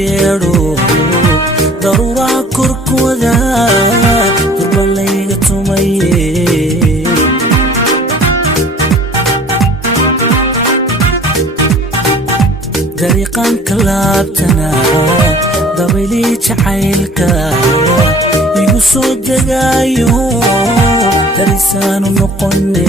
yeero darura korkooda durbalayga tumaye dariiqan kalaabtana dabili jacaylka igu soo degaayo darisaanu noqone